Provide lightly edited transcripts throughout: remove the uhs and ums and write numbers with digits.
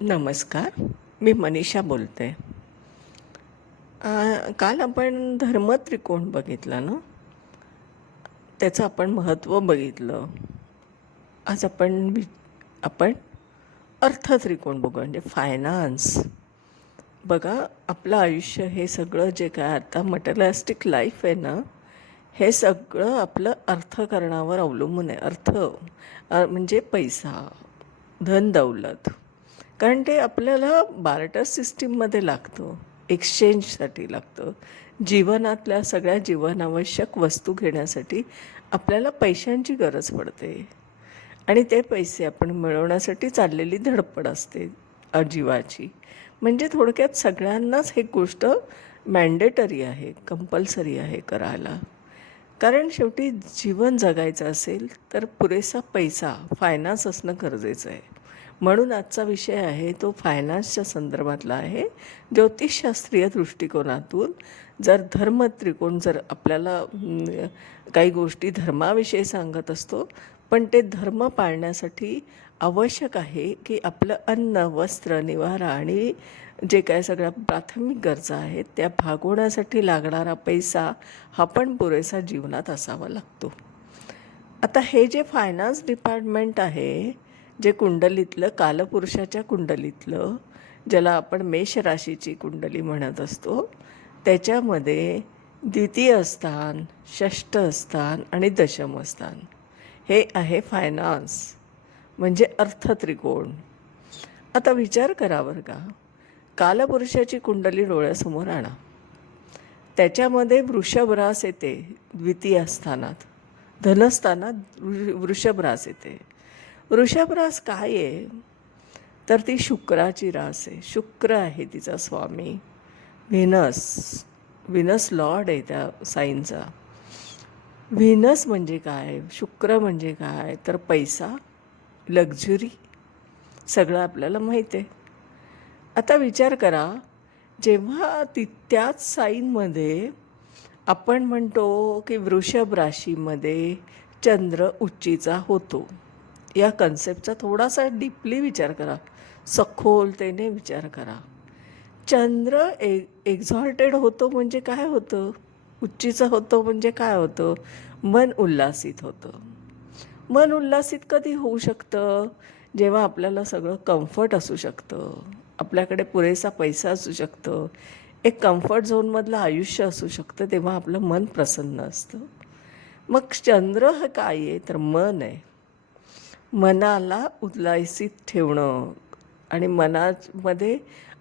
नमस्कार. मी मनीषा बोलते. काल आपण धर्मत्रिकोण बघितला ना, त्याचं आपण महत्त्व बघितलं. आज आपण अर्थत्रिकोण बघू म्हणजे फायनान्स. बघा, आपलं आयुष्य हे सगळं जे काय आता मटेरियलिस्टिक लाईफ आहे ना, हे सगळं आपलं अर्थकारणावर अवलंबून आहे. म्हणजे पैसा, धन दौलत. कारण ते आपल्याला बार्टर सिस्टीममध्ये लागतं, एक्सचेंजसाठी लागतं. जीवनातल्या सगळ्या जीवनावश्यक वस्तू घेण्यासाठी आपल्याला पैशांची गरज पडते आणि ते पैसे आपण मिळवण्यासाठी चाललेली धडपड असते जीवाची. म्हणजे थोडक्यात सगळ्यांनाच हे गोष्ट मॅन्डेटरी आहे, कंपल्सरी आहे करायला. कारण शेवटी जीवन जगायचं असेल तर पुरेसा पैसा, फायनान्स असणं गरजेचं आहे. म्हणून आजचा विषय आहे तो फायनान्सच्या संदर्भातला आहे. ज्योतिषशास्त्रीय दृष्टिकोनातून जर आपल्याला काही गोष्टी धर्माविषयी सांगत असतो, पण ते धर्म पाळण्यासाठी आवश्यक आहे की आपलं अन्न, वस्त्र, निवारा आणि जे काय सगळ्या प्राथमिक गरजा आहेत त्या भागवण्यासाठी लागणारा पैसा हा पण पुरेसा जीवनात असावा लागतो. आता हे जे फायनान्स डिपार्टमेंट आहे, जे कुंडलीतलं कालपुरुषाच्या कुंडलीतलं, ज्याला आपण मेष राशीची कुंडली म्हणत असतो, त्याच्यामध्ये द्वितीय स्थान, षष्ठ स्थान आणि दशम स्थान हे आहे फायनान्स म्हणजे अर्थत्रिकोण. आता विचार करा बरं का, कालपुरुषाची कुंडली डोळ्यासमोर आणा. त्याच्यामध्ये वृषभ रास येते द्वितीय स्थानात, धनस्थानात वृषभ रास येते. वृषभ रास काय आहे तर ती शुक्राची रास आहे. शुक्र आहे तिचा स्वामी. व्हिनस लॉर्ड आहे त्या साईनचा. व्हिनस म्हणजे काय, शुक्र म्हणजे काय तर पैसा, लक्झरी, सगळं आपल्याला माहीत आहे. आता विचार करा, जेव्हा त्याच साईनमध्ये आपण म्हणतो की वृषभ राशीमध्ये चंद्र उच्चीचा होतो, या कन्सेप्टचा थोडासा डीपली विचार करा, सखोलतेने विचार करा. चंद्र एक्झॉल्टेड होतो म्हणजे काय होतं, उच्चीचं होतं म्हणजे काय होतं, मन उल्हासित होतं. मन उल्हासित कधी होऊ शकतं, जेव्हा आपल्याला सगळं कम्फर्ट असू शकतं, आपल्याकडे पुरेसा पैसा असू शकतं, एक कम्फर्ट झोनमधलं आयुष्य असू शकतं, तेव्हा आपलं मन प्रसन्न असतं. मग चंद्र हा काय आहे तर मन आहे. मनाला उल्हासित ठेवणं आणि मनामध्ये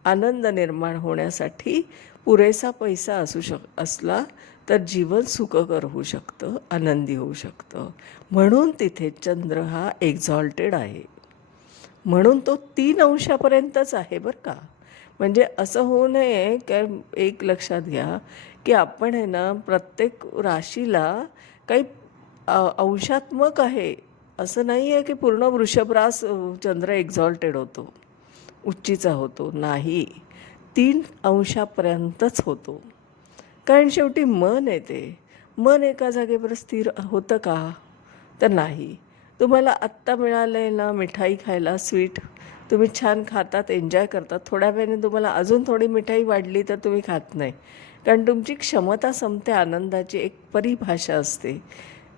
आनंद निर्माण होण्यासाठी पुरेसा पैसा असला तर जीवन सुखकर होऊ शकतं, आनंदी होऊ शकतं. म्हणून तिथे चंद्र हा एक्झॉल्टेड आहे. म्हणून तो 3 अंशापर्यंतच आहे बरं का. म्हणजे असं होऊ नये काय, एक लक्षात घ्या की आपण आहे ना प्रत्येक राशीला काही अंशात्मक आहे असं नाही आहे की पूर्ण वृषभ रास चंद्र एक्झॉल्टेड होतो, उच्चीचा होतो. नाही, 3 अंशापर्यंतच होतो. कारण शेवटी मन आहे ते. मन एका जागेवर स्थिर होतं का तर नाही. तुम्हाला आत्ता मिळालं आहे ना मिठाई खायला, स्वीट, तुम्ही छान खातात, एन्जॉय करतात. थोड्या वेळाने तुम्हाला अजून थोडी मिठाई वाढली तर तुम्ही खात नाही, कारण तुमची क्षमता संपते. आनंदाची एक परिभाषा असते.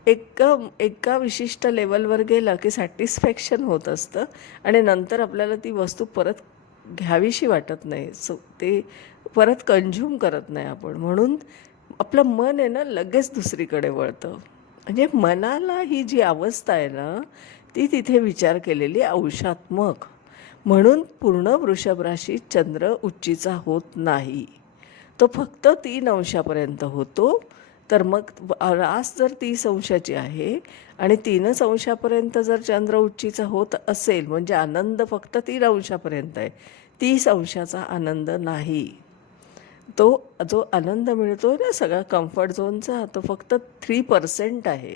एका विशिष्ट लेवलवर गेलं की सॅटिस्फॅक्शन होत असतं आणि नंतर आपल्याला ती वस्तू परत घ्यावीशी वाटत नाही, ते परत कंझ्युम करत नाही आपण. म्हणून आपलं मन आहे ना लगेच दुसरीकडे वळतं. म्हणजे मनाला ही जी अवस्था आहे ना ती तिथे विचार केलेली अंशात्मक. म्हणून पूर्ण वृषभ राशीत चंद्र उच्चीचा होत नाही, तो फक्त 3 अंशापर्यंत होतो. तर मग रास जर 30 अंशाची आहे आणि 3च अंशापर्यंत जर चंद्र उच्चीचा होत असेल म्हणजे आनंद फक्त 3 अंशापर्यंत आहे, 30 अंशाचा आनंद नाही. तो जो आनंद मिळतो ना सगळा कम्फर्ट झोनचा, तो फक्त 3% आहे.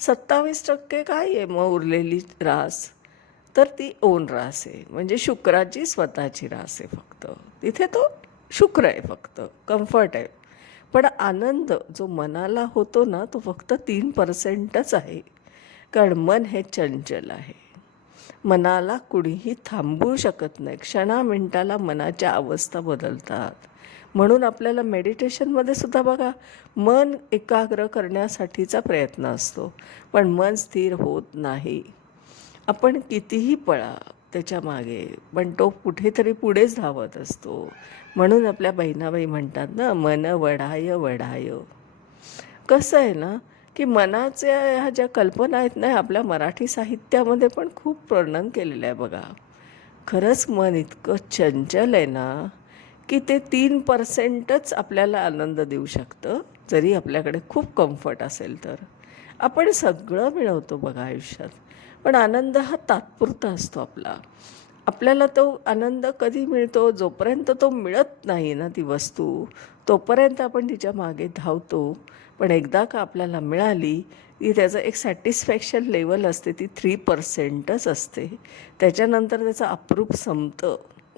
27% काय आहे मग उरलेली रास तर ती ओन रास आहे, म्हणजे शुक्राची स्वतःची रास आहे. फक्त तिथे तो शुक्र आहे, फक्त कम्फर्ट आहे. पण आनंद जो मनाला होतो ना तो फक्त 3%च आहे, कारण मन हे चंचल आहे. मनाला कुणीही थांबवू शकत नाही. क्षणामिनिटाला मनाच्या अवस्था बदलतात. म्हणून आपल्याला मेडिटेशनमध्ये सुद्धा बघा, मन एकाग्र करण्यासाठीचा प्रयत्न असतो, पण मन स्थिर होत नाही. आपण कितीही पळा त्याच्या मागे, पण तो कुठेतरी पुढेच धावत असतो. म्हणून आपल्या बहिणाबाई म्हणतात ना, मन वढाय वढाय. कसं आहे ना, की मनाच्या ह्या ज्या कल्पना आहेत ना, आपल्या मराठी साहित्यामध्ये पण खूप वर्णन केलेलं आहे बघा. खरंच मन इतकं चंचल आहे ना, की ते 3%च आपल्याला आनंद देऊ शकतं, जरी आपल्याकडे खूप कम्फर्ट असेल तर. आपण सगळं मिळवतो बघा आयुष्यात, पण आनंद हा तात्पुरता असतो आपला. आपल्याला तो आनंद कधी मिळतो? जोपर्यंत तो मिळत नाही ना ती वस्तू, तोपर्यंत आपण तिच्या मागे धावतो. पण एकदा का आपल्याला मिळाली, की त्याचं एक सॅटिस्फॅक्शन लेवल असते, ती 3%च असते. त्याच्यानंतर त्याचं अप्रूप संपतं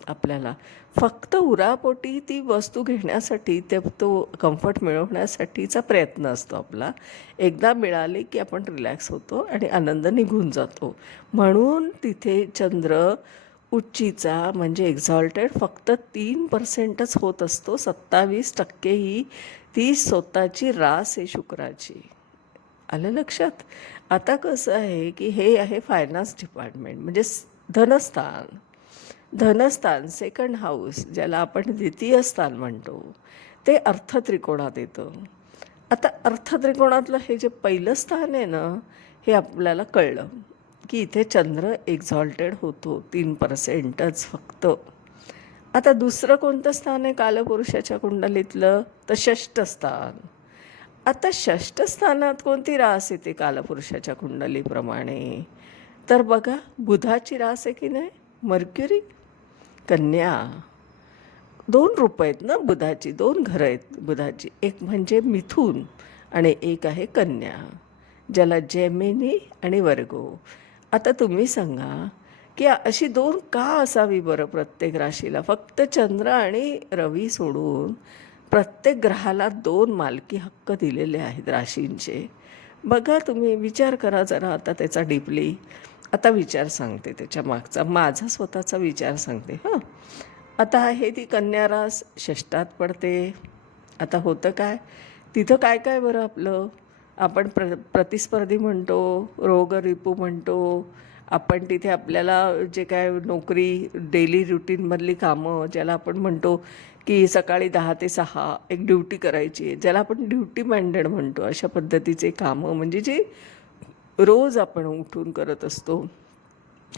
आपल्याला. फक्त उरापोटी ती वस्तू घेण्यासाठी, तो कम्फर्ट मिळवण्यासाठीचा प्रयत्न असतो आपला. एकदा मिळाली की आपण रिलॅक्स होतो आणि आनंद निघून जातो. म्हणून तिथे चंद्र उच्चीचा म्हणजे एक्झॉल्टेड फक्त 3%च होत असतो. 27% ही ती स्वतःची रास आहे शुक्राची. आलं लक्षात? आता कसं आहे की हे आहे फायनान्स डिपार्टमेंट, म्हणजे धनस्थान. धनस्थान सेकंड हाऊस, ज्याला आपण द्वितीय स्थान म्हणतो, ते अर्थत्रिकोणात येतं. आता अर्थत्रिकोणातलं हे जे पहिलं स्थान आहे ना, हे आपल्याला कळलं की इथे चंद्र एक्झॉल्टेड होतो, 3%च फक्त. आता दुसरं कोणतं स्थान आहे कालपुरुषाच्या कुंडलीतलं? तर षष्ठ स्थान. आता षष्ठ स्थानात कोणती रास येते कालपुरुषाच्या कुंडलीप्रमाणे? तर बघा, बुधाची रास आहे की नाही, मर्क्युरी. कन्या. 2 रूपं आहेत ना बुधाची, 2 घरं आहेत बुधाची. एक म्हणजे मिथुन आणि एक आहे कन्या, ज्याला जेमिनी आणि वर्गो. आता तुम्ही सांगा की अशी 2 का असावी बरं प्रत्येक राशीला? फक्त चंद्र आणि रवी सोडून प्रत्येक ग्रहाला 2 मालकी हक्क दिलेले आहेत राशींचे. बघा, तुम्ही विचार करा जरा आता त्याचा डीपली. आता विचार सांगते त्याच्या मागचा, माझा स्वतःचा विचार सांगते हां. आता हे ती कन्या रास षष्ठात पडते. आता होतं काय तिथं, काय काय बरं आपलं? आपण प्रतिस्पर्धी म्हणतो, रोगरिपू म्हणतो. आपण तिथे आपल्याला जे काय नोकरी, डेली रुटीनमधली कामं, ज्याला आपण म्हणतो की सकाळी 10 ते 6 एक ड्युटी करायची आहे, ज्याला आपण ड्युटी माइंडेड म्हणतो, अशा पद्धतीचे कामं, म्हणजे जे रोज आपण उठून करत असतो,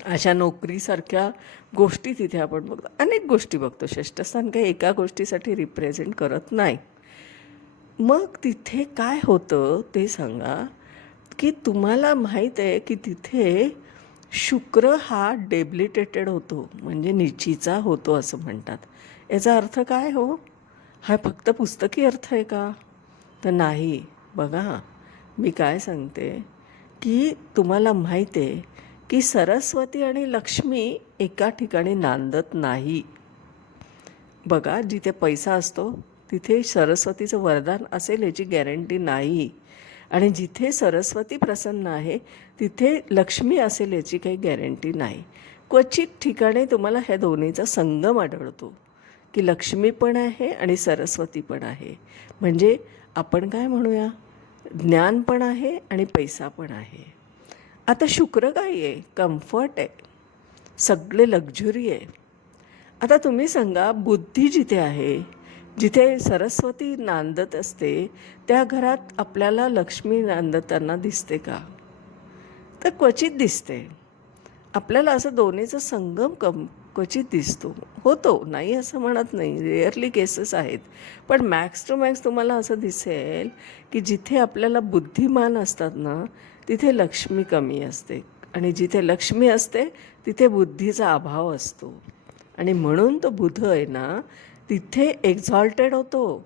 अशा नोकरीसारख्या गोष्टी तिथे आपण बघतो. अनेक गोष्टी बघतो. षष्ठस्थान काही एका गोष्टीसाठी रिप्रेझेंट करत नाही. मग तिथे काय होतं ते सांगा, की तुम्हाला माहीत आहे की तिथे शुक्र हा डेबिलिटेटेड होतो, म्हणजे नीचीचा होतो असं म्हणतात. याचा अर्थ काय हो? हा फक्त पुस्तकी अर्थ आहे का? तर नाही. बघा, मी काय सांगते की तुम्हाला माहीत आहे की सरस्वती आणि लक्ष्मी एका ठिकाणी नांदत नाही. बघा, जिथे पैसा असतो तिथे सरस्वतीचं वरदान असेल याची गॅरंटी नाही, आणि जिथे सरस्वती प्रसन्न आहे तिथे लक्ष्मी असेल याची काही गॅरंटी नाही. क्वचित ठिकाणी तुम्हाला ह्या दोन्हीचा संगम आढळतो, की लक्ष्मी पण आहे आणि सरस्वती पण आहे. म्हणजे आपण काय म्हणूया, ज्ञान पण आहे आणि पैसा पण आहे. आता शुक्र काय आहे? कम्फर्ट आहे, सगळे लक्झुरी आहे. आता तुम्ही सांगा, बुद्धी जिथे आहे, जिथे सरस्वती नांदत असते, त्या घरात आपल्याला लक्ष्मी नांदताना दिसते का? तर क्वचित दिसते. आपल्याला असं दोन्हीचा संगम क्वचित दिसतो, होतो, नाही असं म्हणत नाही, रेअरली केसेस आहेत. पण मॅक्स टू मॅक्स तुम्हाला असं दिसेल की जिथे आपल्याला बुद्धिमान असतात ना, तिथे लक्ष्मी कमी असते, आणि जिथे लक्ष्मी असते तिथे बुद्धीचा अभाव असतो. आणि म्हणून तो बुध आहे ना, तिथे एक्झॉल्टेड होतो.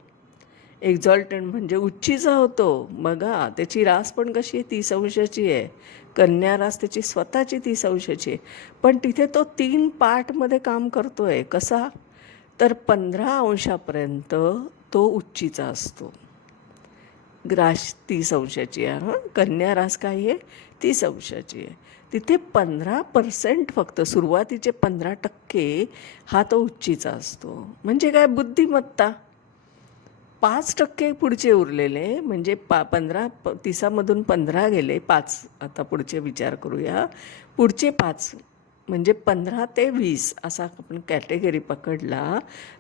एक्झॉल्टेड म्हणजे उच्चीचा होतो. बघा, त्याची रास पण कशी आहे? 30 अंशाची आहे. कन्या रास त्याची स्वतःची 30 अंशाची आहे. पण तिथे तो 3 पार्टमध्ये काम करतो आहे. कसा? तर 15 अंशापर्यंत तो उच्चीचा असतो. रास 30 अंशाची आहे. हां, कन्या रास काय आहे? 30 अंशाची आहे. तिथे 15% फक्त सुरुवातीचे 15% हा तो उच्चीचा असतो. म्हणजे काय? बुद्धिमत्ता. 5% पुढचे उरलेले म्हणजे 30मधून 15 गेले, 5 आता पुढचे विचार करूया. पुढचे 5 म्हणजे 15 ते 20 असा आपण कॅटेगरी पकडला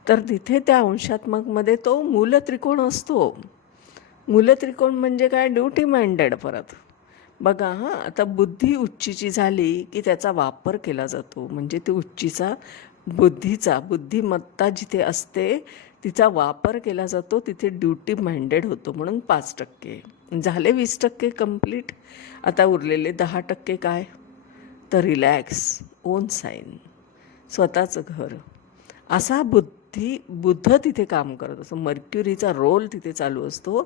तर तिथे त्या अंशात्मकमध्ये तो मूलत्रिकोण असतो. मूलत्रिकोण म्हणजे काय? Duty minded. परत बघा हां, आता बुद्धी उच्चीची झाली की त्याचा वापर केला जातो. म्हणजे ते उच्चीचा बुद्धिमत्ता जिथे असते तिचा वापर केला जातो, तिथे ड्युटी माइंडेड होतो. म्हणून 5% झाले. 20% कंप्लीट. आता उरलेले 10% काय? तर रिलॅक्स, ओन साईन, स्वतःचं घर. असा बुद्ध तिथे काम करत असतो. मर्क्युरीचा रोल तिथे चालू असतो.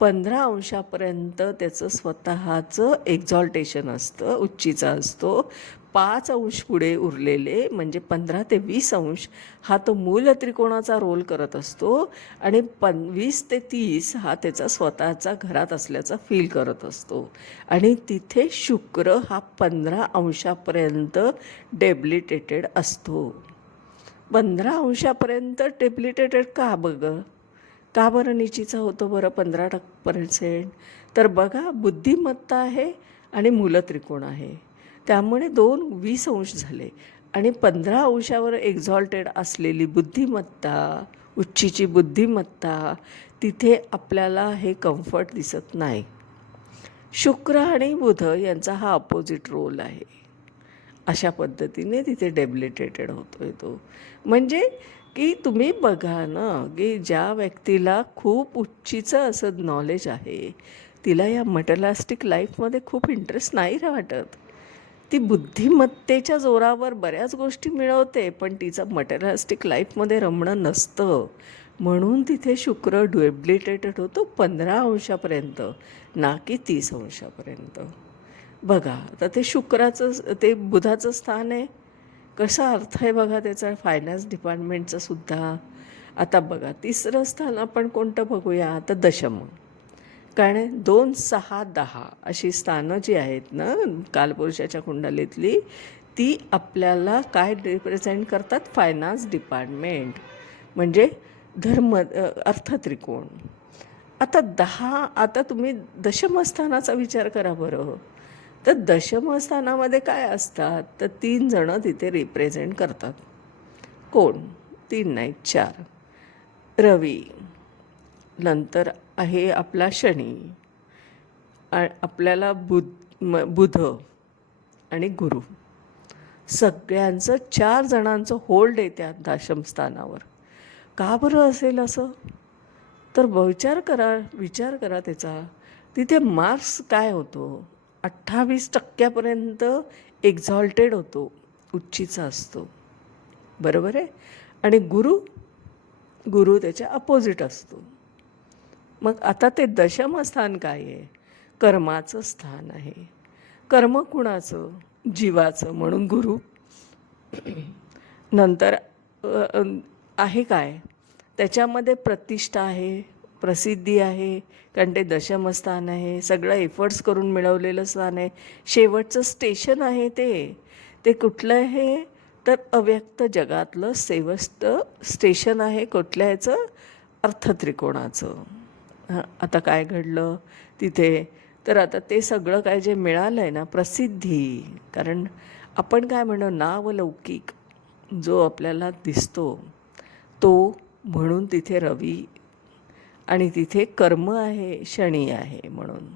15 अंशापर्यंत त्याचं स्वतःचं एक्झॉल्टेशन असतं, उच्चीचा असतो. 5 अंश पुढे उरलेले म्हणजे 15 ते 20 अंश हा तो मूल त्रिकोणाचा रोल करत असतो आणि 20 ते 30 हा त्याचा स्वतःचा घरात असल्याचा फील करत असतो. आणि तिथे शुक्र हा 15 अंशापर्यंत डेबिलिटेटेड असतो. 15 अंशापर्यंत डेबिलिटेटेड का का बरं नीचीचा होतो बरं 15%? तर बघा, बुद्धिमत्ता आहे आणि मूलत्रिकोण आहे, त्यामुळे 20 अंश झाले. आणि 15 अंशावर एक्झॉल्टेड असलेली बुद्धिमत्ता, उच्चीची बुद्धिमत्ता, तिथे आपल्याला हे कम्फर्ट दिसत नाही. शुक्र आणि बुध यांचा हा अपोजिट रोल आहे. अशा पद्धतीने तिथे डेबिलिटेटेड होतो आहे तो. म्हणजे की तुम्ही बघा ना, की ज्या व्यक्तीला खूप उच्चीचं असं नॉलेज आहे, तिला या मटेरियलिस्टिक लाईफमध्ये खूप इंटरेस्ट नाही वाटत. ती बुद्धिमत्तेच्या जोरावर बऱ्याच गोष्टी मिळवते, पण तिचं मटेरियलिस्टिक लाईफमध्ये रमणं नसतं. म्हणून तिथे शुक्र डेबिलिटेटेड होतो 15 अंशापर्यंत, ना की 30 अंशापर्यंत. बघा, आता ते शुक्राचं, ते बुधाचं स्थान आहे. कसा अर्थ आहे बघा त्याचा फायनान्स डिपार्टमेंटचा सुद्धा. आता बघा, तिसरं स्थान आपण कोणतं बघूया? आता दशम. कारण 2, 6, 10 अशी स्थानं जी आहेत ना कालपुरुषाच्या कुंडलीतली, ती आपल्याला काय रिप्रेझेंट करतात? फायनान्स डिपार्टमेंट, म्हणजे अर्थत्रिकोण. आता तुम्ही दशमस्थानाचा विचार करा बरं. तर दशमस्थानामध्ये काय असतात? तर 3 जणं तिथे रिप्रेझेंट करतात. कोण? 3 नाही, 4. रवी, नंतर आहे आपला शनी, आपल्याला बुध आणि गुरु. सगळ्यांचं 4 जणांचं होल्ड आहे त्या दशमस्थानावर. का बरं असेल असं? तर विचार करा त्याचा. तिथे मार्क्स काय होतो? 28% एक्झॉल्टेड होतो, उच्चीचा असतो. बरोबर आहे. आणि गुरु त्याच्या अपोजिट असतो. मग आता ते दशमस्थान काय आहे? कर्माचं स्थान आहे. कर्म कुणाचं? जीवाचं, म्हणून गुरु. नंतर आहे काय? त्याच्यामध्ये प्रतिष्ठा आहे, प्रसिद्धी आहे, कारण ते दशमस्थान आहे, सगळं एफर्ट्स करून मिळवलेलं स्थान आहे. शेवटचं स्टेशन आहे ते कुठलं आहे? तर अव्यक्त जगातलं स्टेशन आहे. कुठल्या ह्याचं? अर्थत्रिकोणाचं. आता काय घडलं तिथे? तर आता ते सगळं काय जे मिळालं आहे ना, प्रसिद्धी, कारण आपण काय म्हणू, नावलौकिक जो आपल्याला दिसतो तो, म्हणून तिथे रवी. आणि तिथे कर्म आहे, शनी आहे म्हणून.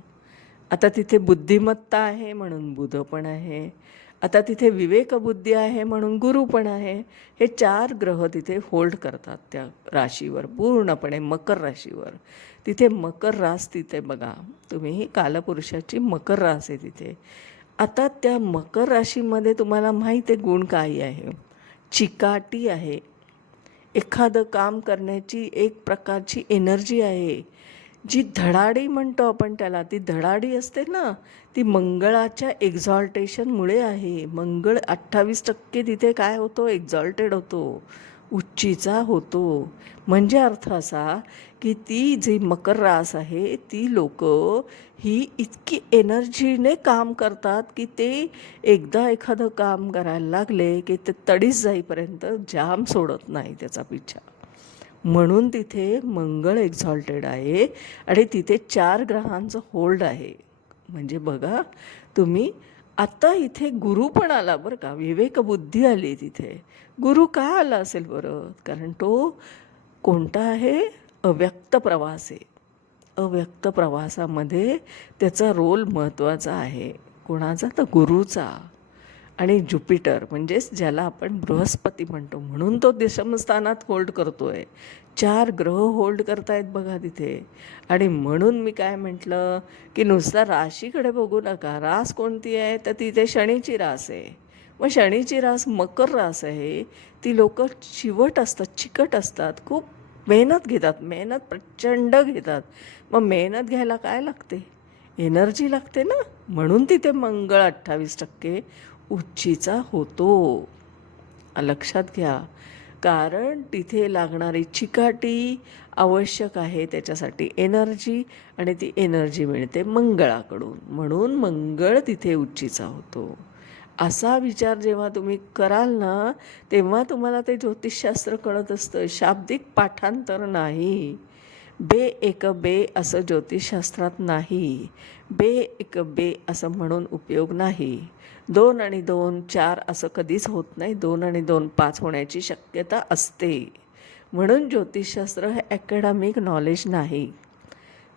आता तिथे बुद्धिमत्ता आहे म्हणून बुध पण आहे. आता तिथे विवेकबुद्धी आहे म्हणून गुरु पण आहे. हे 4 ग्रह तिथे होल्ड करतात त्या राशीवर, पूर्णपणे मकर राशीवर. तिथे मकर रास, तिथे बघा तुम्ही, कालपुरुषाची मकर रास आहे तिथे. आता त्या मकर राशीमध्ये तुम्हाला माहीत आहे गुण काय आहे? चिकाटी आहे. एखादं काम करण्याची एक प्रकारची एनर्जी आहे, जी धडाडी म्हणतो आपण त्याला. ती धडाडी असते ना, ती मंगळाच्या एक्झॉल्टेशनमुळे आहे. मंगळ 28% तिथे काय होतो? एक्झॉल्टेड होतो, उच्चीचा होतो. म्हणजे अर्थ असा की ती जी मकर रास आहे ती लोक ही इतकी एनर्जीने काम करतात की ते एकदा एखादं काम करायला लागले की ते तडीस जाईपर्यंत जाम सोडत नाही त्याचा पिच्छा. म्हणून तिथे मंगळ एक्झॉल्टेड आहे आणि तिथे 4 ग्रहांचं होल्ड आहे. म्हणजे बघा तुम्ही, आता इथे गुरु पण आला बरं का, विवेकबुद्धी आली तिथे. गुरु का आला असेल बरं? कारण तो कोणता आहे? अव्यक्त प्रवास आहे. अव्यक्त प्रवासामध्ये त्याचा रोल महत्त्वाचा आहे. कोणाचा? तर गुरुचा. आणि ज्युपिटर म्हणजेच ज्याला आपण बृहस्पती म्हणतो, म्हणून तो दशमस्थानात होल्ड करतोय. 4 ग्रह होल्ड करतायत बघा तिथे. आणि म्हणून मी काय म्हटलं की नुसता राशीकडे बघू नका. रास कोणती आहे? तर तिथे शनीची रास आहे. मग शनीची रास मकर रास आहे. ती लोक चिवट असतात, चिकट असतात, खूप मेहनत घेतात, मेहनत प्रचंड घेतात. मग मेहनत घ्यायला काय लागते? एनर्जी लागते ना. म्हणून तिथे मंगळ 28% उच्चीचा होतो. लक्षात घ्या. कारण तिथे लागणारी चिकाटी आवश्यक आहे, त्याच्यासाठी एनर्जी, आणि ती एनर्जी मिळते मंगळाकडून. म्हणून मंगळ तिथे उच्चीचा होतो. असा विचार जेव्हा तुम्ही कराल ना, तेव्हा तुम्हाला ते ज्योतिषशास्त्र कळत असतं. शाब्दिक पाठांतर नाही. बे एक बे असं ज्योतिषशास्त्रात नाही. बे एक बे असं म्हणून उपयोग नाही. 2 आणि 2 4 असं कधीच होत नाही. 2 आणि 2 5 होण्याची शक्यता असते. म्हणून ज्योतिषशास्त्र हे अकॅडमिक नॉलेज नाही.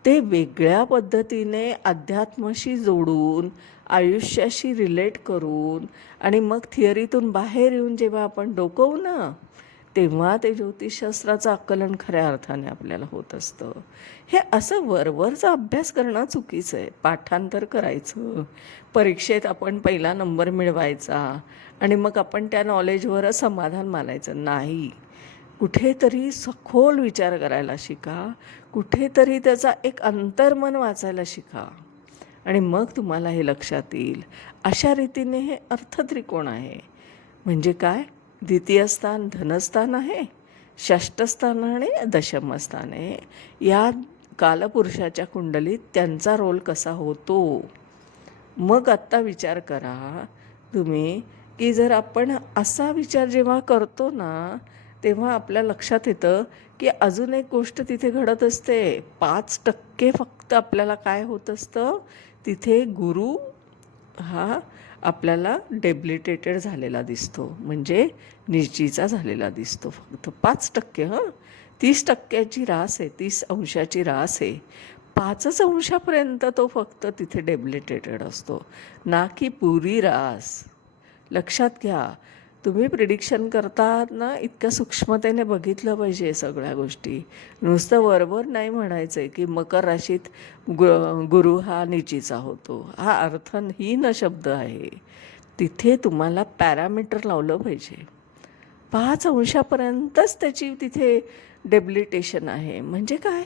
ते वेगळ्या पद्धतीने अध्यात्माशी जोडून, आयुष्याशी रिलेट करून, आणि मग थिअरीतून बाहेर येऊन जेव्हा आपण डोकवू ना, तेव्हा ते ज्योतिषशास्त्राचं आकलन खऱ्या अर्थाने आपल्याला होत असतं. हे असं वरवरचा अभ्यास करणं चुकीचं आहे. पाठांतर करायचं, परीक्षेत आपण पहिला नंबर मिळवायचा आणि मग आपण त्या नॉलेजवरच समाधान मानायचं नाही. कुठेतरी सखोल विचार करायला शिका. कुठेतरी त्याचा एक अंतर्मन वाचायला शिका, आणि मग तुम्हाला हे लक्षात येईल. अशा रीतीने हे अर्थत्रिकोण आहे. म्हणजे काय? द्वितीय स्थान धनस्थान आहे, षष्ठस्थान आणि दशमस्थान आहे. या कालपुरुषाच्या कुंडलीत त्यांचा रोल कसा होतो. मग आत्ता विचार करा तुम्ही की जर आपण असा विचार जेव्हा करतो ना, तेव्हा आपल्या लक्षात येतं की अजून एक गोष्ट तिथे घडत असते. 5% फक्त आपल्याला काय होत असतं, तिथे गुरु हा आपल्याला डेबिलिटेटेड झालेला दिसतो, म्हणजे नीचीचा झालेला दिसतो. फक्त 5%. 30%ची रास आहे, 30 अंशाची रास आहे. 5च अंशापर्यंत तो फक्त तिथे डेबिलिटेटेड असतो, ना की पुरी रास. लक्षात घ्या. तुम्ही प्रिडिक्शन करतात ना, इतक्या सूक्ष्मतेने बघितलं पाहिजे सगळ्या गोष्टी. नुसतं वरवर नाही म्हणायचं आहे की मकर राशीत गुरु हा नीचीचा होतो. हा अर्थहीन शब्द आहे. तिथे तुम्हाला पॅरामीटर लावलं पाहिजे. 5 अंशापर्यंतच त्याची तिथे डेबिलिटेशन आहे. म्हणजे काय?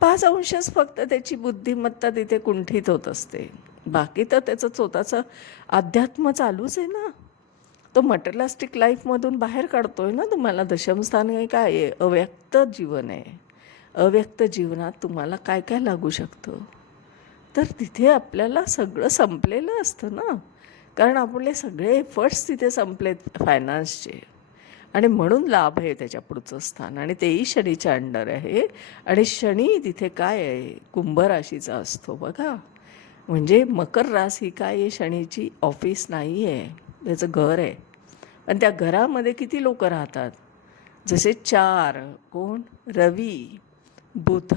5 अंशच फक्त त्याची बुद्धिमत्ता तिथे कुंठित होत असते. बाकी तर त्याचं स्वतःचं अध्यात्म चालूच आहे ना. तो मटेरियलिस्टिक लाईफमधून बाहेर काढतोय ना तुम्हाला. दशमस्थान हे काय आहे? अव्यक्त जीवन आहे. अव्यक्त जीवनात तुम्हाला काय काय लागू शकतं, तर तिथे आपल्याला सगळं संपलेलं असतं ना. कारण आपले सगळे एफर्ट्स तिथे संपलेत फायनान्सचे, आणि म्हणून लाभ आहे त्याच्या पुढचं स्थान, आणि तेही शनीच्या अंडर आहे. आणि शनी तिथे काय आहे? कुंभ राशीचा असतो बघा. म्हणजे मकर रास ही काय आहे? शनीची ऑफिस नाही आहे, त्याचं घर आहे. आणि त्या घरामध्ये किती लोक राहतात? जसे 4. कोण? रवी, बुध,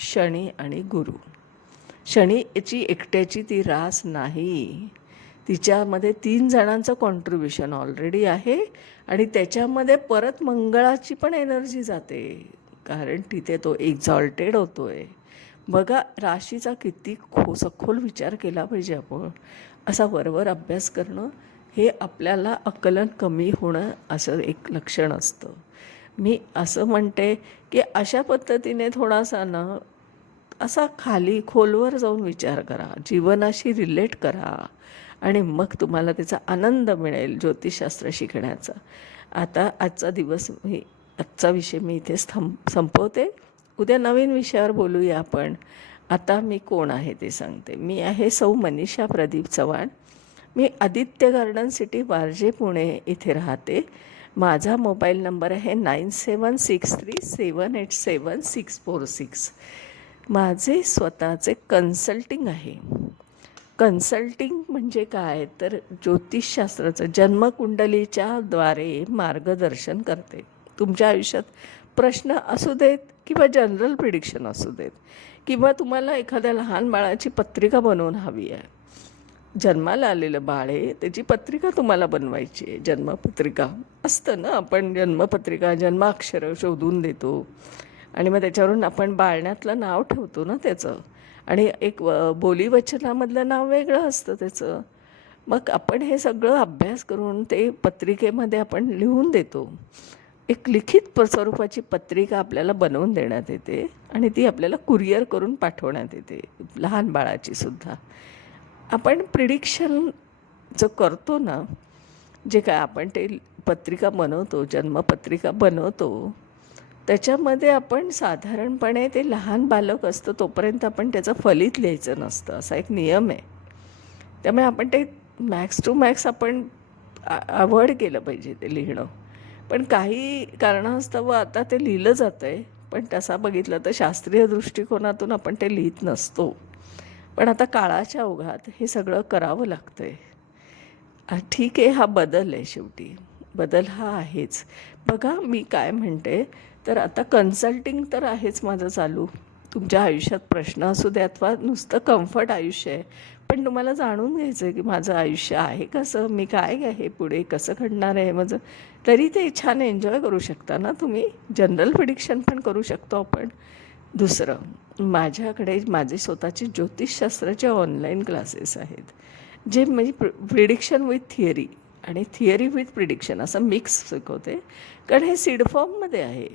शनी आणि गुरु. शनीची एकट्याची ती रास नाही. तिच्यामध्ये 3 जणांचं कॉन्ट्रीब्युशन ऑलरेडी आहे, आणि त्याच्यामध्ये परत मंगळाची पण एनर्जी जाते, कारण तिथे तो एक्झॉल्टेड होतो आहे. बघा राशीचा किती सखोल विचार केला पाहिजे आपण. असा वरवर अभ्यास करणं हे आपल्याला आकलन कमी होणं असं एक लक्षण असतं. मी असं म्हणते की अशा पद्धतीने थोडासा ना असा खाली खोलवर जाऊन विचार करा, जीवनाशी रिलेट करा, आणि मग तुम्हाला त्याचा आनंद मिळेल ज्योतिषशास्त्र शिकण्याचा. आता आजचा विषय मी इथेच संपवते. उद्या नवीन विषयावर बोलूया आपण. आता मी कोण आहे ते सांगते. मी आहे सौ मनीषा प्रदीप चव्हाण. मी आदित्य गार्डन सिटी, वारजे, पुणे इथे राहते. माझा मोबाईल नंबर आहे 9763787646. माझे स्वतःचे कन्सल्टिंग आहे. कन्सल्टिंग म्हणजे काय, तर ज्योतिषशास्त्राचं जन्मकुंडलीच्या द्वारे मार्गदर्शन करते. तुमच्या आयुष्यात प्रश्न असू देत किंवा जनरल प्रिडिक्शन असू देत, किंवा तुम्हाला एखाद्या लहान बाळाची पत्रिका बनवून हवी आहे. जन्माला आलेलं बाळ आहे, त्याची पत्रिका तुम्हाला बनवायची आहे. जन्मपत्रिका असतं ना, आपण जन्मपत्रिका जन्माक्षरं शोधून देतो आणि मग त्याच्यावरून आपण बाळण्यातलं नाव ठेवतो ना त्याचं, आणि एक बोलीवचनामधलं नाव वेगळं असतं त्याचं. मग आपण हे सगळं अभ्यास करून ते पत्रिकेमध्ये आपण लिहून देतो. एक लिखित स्वरूपाची पत्रिका आपल्याला बनवून देण्यात येते आणि ती आपल्याला कुरिअर करून पाठवण्यात येते, लहान बाळाची सुद्धा. आपण प्रिडिक्शन जो करतो ना, जे काय आपण ते पत्रिका बनवतो, जन्मपत्रिका बनवतो, त्याच्यामध्ये आपण साधारणपणे ते लहान बालक असतं तोपर्यंत आपण त्याचं फलित लिहायचं नसतं, असा एक नियम आहे. त्यामुळे आपण ते मॅक्स टू मॅक्स आपण अवॉइड केलं पाहिजे ते लिहिणं. पण काही कारणास्तव आता ते लिहिलं जातं आहे, पण तसा बघितलं तर शास्त्रीय दृष्टिकोनातून आपण ते लिहित नसतो. पण आता काळाच्या ओघात हे सगळं करावं लागतं आहे. ठीक आहे, हा बदल आहे. शेवटी बदल हा आहेच. बघा मी काय म्हणते, तर आता कन्सल्टिंग तर आहेच माझं चालू. तुमच्या आयुष्यात प्रश्न असू दे अथवा नुसतं कम्फर्ट आयुष्य आहे, पण तुम्हाला जाणून घ्यायचं आहे की माझं आयुष्य आहे कसं, मी काय आहे पुढे, कसं घडणार आहे माझं, तरी ते छान एन्जॉय करू शकता ना तुम्ही. जनरल प्रिडिक्शन पण करू शकतो आपण. दुसरं, माझ्याकडे माझे स्वतःचे ज्योतिषशास्त्राचे ऑनलाईन क्लासेस आहेत, जे म्हणजे प्रिडिक्शन विथ थिअरी आणि थिअरी विथ प्रिडिक्शन असं मिक्स शिकवते. कारण हे सीड फॉर्ममध्ये आहे.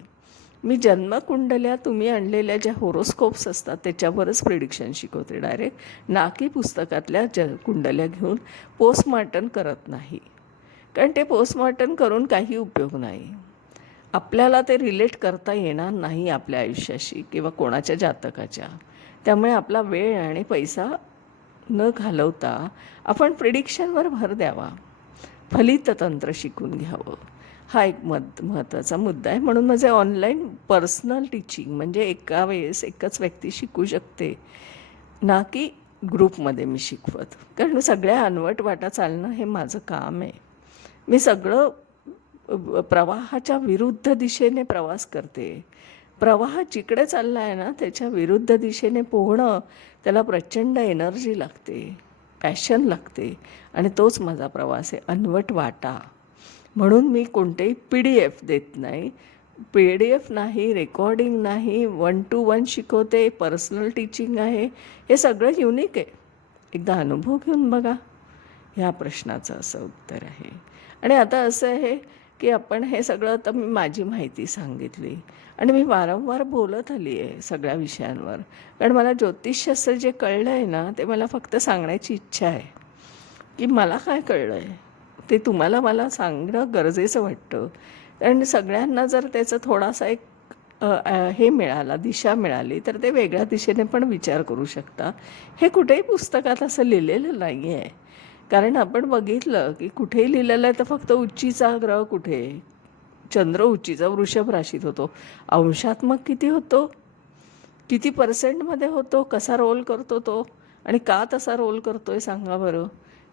मी जन्मकुंडल्या तुम्ही आणलेल्या ज्या होरोस्कोप्स असतात त्याच्यावरच प्रिडिक्शन शिकवते डायरेक्ट, ना की पुस्तकातल्या कुंडल्या घेऊन पोस्टमॉर्टम करत नाही. कारण ते पोस्टमॉर्टम करून काही उपयोग नाही. आपल्याला ते रिलेट करता येणार नाही आपल्या आयुष्याशी किंवा कोणाच्या जातकाच्या. त्यामुळे आपला वेळ आणि पैसा न घालवता आपण प्रिडिक्शनवर भर द्यावा, फलित तंत्र शिकून घ्यावं. हा एक महत्त्वाचा मुद्दा आहे. म्हणून माझे ऑनलाईन पर्सनल टीचिंग म्हणजे एका वेळेस एकच व्यक्ती शिकू शकते, ना की ग्रुपमध्ये मी शिकवत. कारण सगळ्या अनवट वाटा चालणं हे माझं काम आहे. मी सगळं प्रवाहाच्या विरुद्ध दिशेने प्रवास करते. प्रवाह जिकडे चालला आहे ना त्याच्या विरुद्ध दिशेने पोहणं, त्याला प्रचंड एनर्जी लागते, पॅशन लागते, आणि तोच माझा प्रवास आहे, अनवट वाटा. म्हणून मी कोणतेही PDF देत नाही, PDF नाही, रेकॉर्डिंग नाही, 1 to 1 शिकवते, पर्सनल टीचिंग आहे. हे सगळं युनिक आहे. एकदा अनुभव घेऊन बघा. ह्या प्रश्नाचं असं उत्तर आहे. आणि आता असं आहे की आपण हे सगळं, आता मी माझी माहिती सांगितली आणि मी वारंवार बोलत आली आहे सगळ्या विषयांवर. कारण मला ज्योतिषशास्त्र जे कळलं आहे ना, ते मला फक्त सांगण्याची इच्छा आहे की मला काय कळलं आहे ते तुम्हाला मला सांगणं गरजेचं वाटतं. कारण सगळ्यांना जर त्याचा थोडासा एक हे मिळाला, दिशा मिळाली, तर ते वेगळ्या दिशेने पण विचार करू शकता. हे कुठेही पुस्तकात असं लिहिलेलं नाही आहे. कारण आपण बघितलं की कुठेही लिहिलेलं आहे तर फक्त उच्चीचा ग्रह कुठे, चंद्र उच्चीचा वृषभ राशीत होतो, अंशात्मक किती होतो, किती पर्सेंटमध्ये होतो, कसा रोल करतो तो, आणि का तसा रोल करतो आहे सांगा बरं.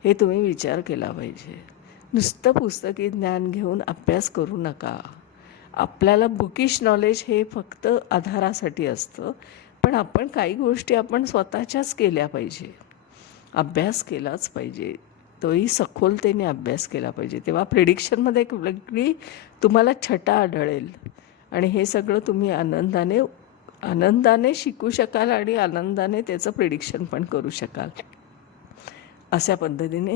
हे तुम्ही विचार केला पाहिजे. नुसतं पुस्तकी ज्ञान घेऊन अभ्यास करू नका. आपल्याला बुकिश नॉलेज हे फक्त आधारासाठी असतं, पण आपण काही गोष्टी आपण स्वतःच्याच केल्या पाहिजे, अभ्यास केलाच पाहिजे, तोही सखोलतेने अभ्यास केला पाहिजे. तेव्हा प्रिडिक्शनमध्ये एक वेगळी तुम्हाला छटा आढळेल आणि हे सगळं तुम्ही आनंदाने शिकू शकाल आणि आनंदाने त्याचं प्रिडिक्शन पण करू शकाल. अशा पद्धतीने